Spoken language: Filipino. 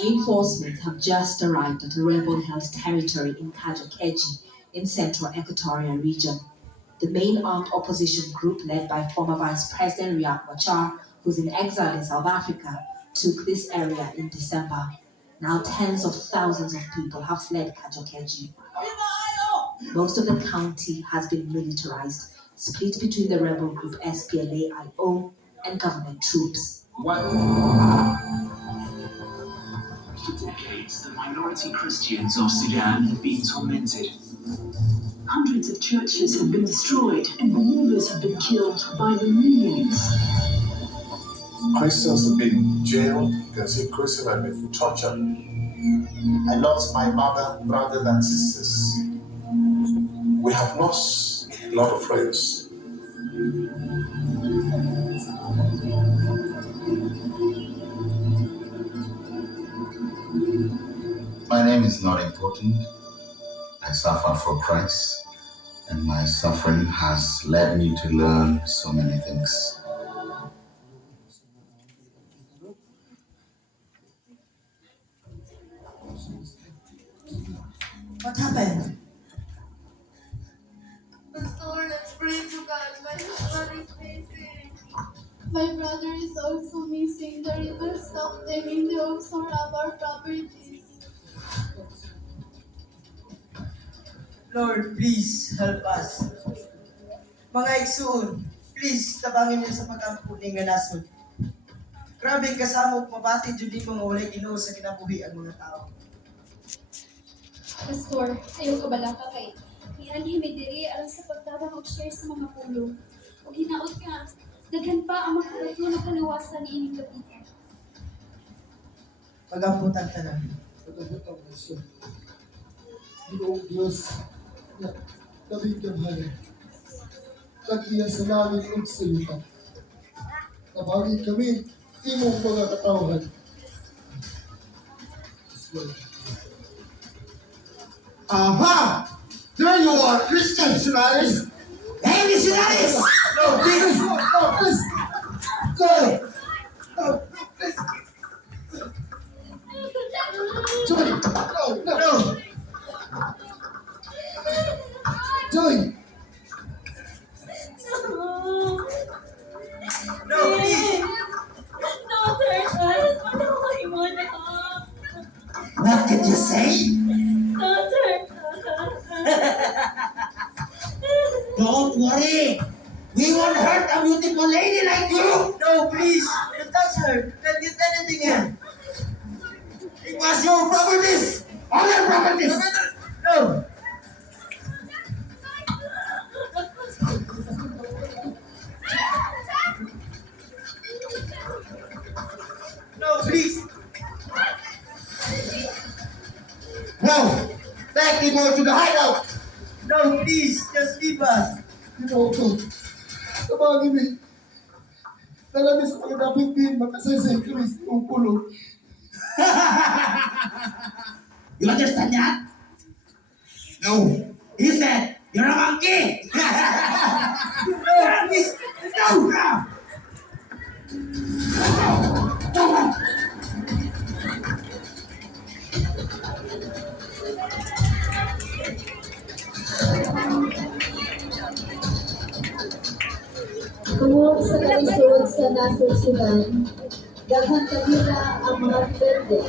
Reinforcements have just arrived at a rebel-held territory in Kajokeji in central Equatorial region. The main armed opposition group led by former Vice President Riek Machar, who's in exile in South Africa, took this area in December. Now tens of thousands of people have fled Kajokeji. Most of the county has been militarized, split between the rebel group SPLA-IO and government troops. For decades, the minority Christians of Sudan have been tormented. Hundreds of churches have been destroyed and believers have been killed by the millions. Christians have been jailed. You can see Christians have been for torture. I lost my mother, brothers and sisters. We have lost a lot of friends. My name is not important. I suffer for Christ, and my suffering has led me to learn so many things. What happened? Pastor, let's pray to God. My husband is missing. My brother is also missing. The river stopped them and they also rob our properties. Lord, please help us. Mga igsoon, please tabangin niyo sa pag-ampuning nga nasod. Grabe kasama ug mabati jud di mga walay Ginoo sa kinabuhi ang mga tao. Pastor, ayaw ka bala ka kay iyan himidiri alang sa pagtabang og share sa mga pulong. Ug hinaot ka, daghan pa ang makarato na kaliwasan ni ining kapitan. Pagamputan ta na. Pagkabutan mo siya. Ginoong Diyos na labing kamhalin. Tagiya sa langit ug sa lupa. Tabangin kami, imong mga katawhan. Aha! There you are, Christian missionaries! Hey, missionaries! No, please! No, please! Sorry! No, please! Joy! No, no! No! Joy! No, please! Don't hurt us. Panawain mo na. What did you say? Don't hurt us. Don't worry! We won't hurt a beautiful lady like you! No, please! Don't touch her! Don't get anything in! It was your properties! All your properties! No! No, please! No! Take me more to the hideout! No, please! Just leave us! Ginoo ko. Tabangin mi. Nalami sa pagdapit din, makasaysay kami sa iyong pulong. You understand that? No! He said, you're a monkey! No, please! No! Tungod sa kalisod sa nasod Sudan, daghang kanila ang mga verde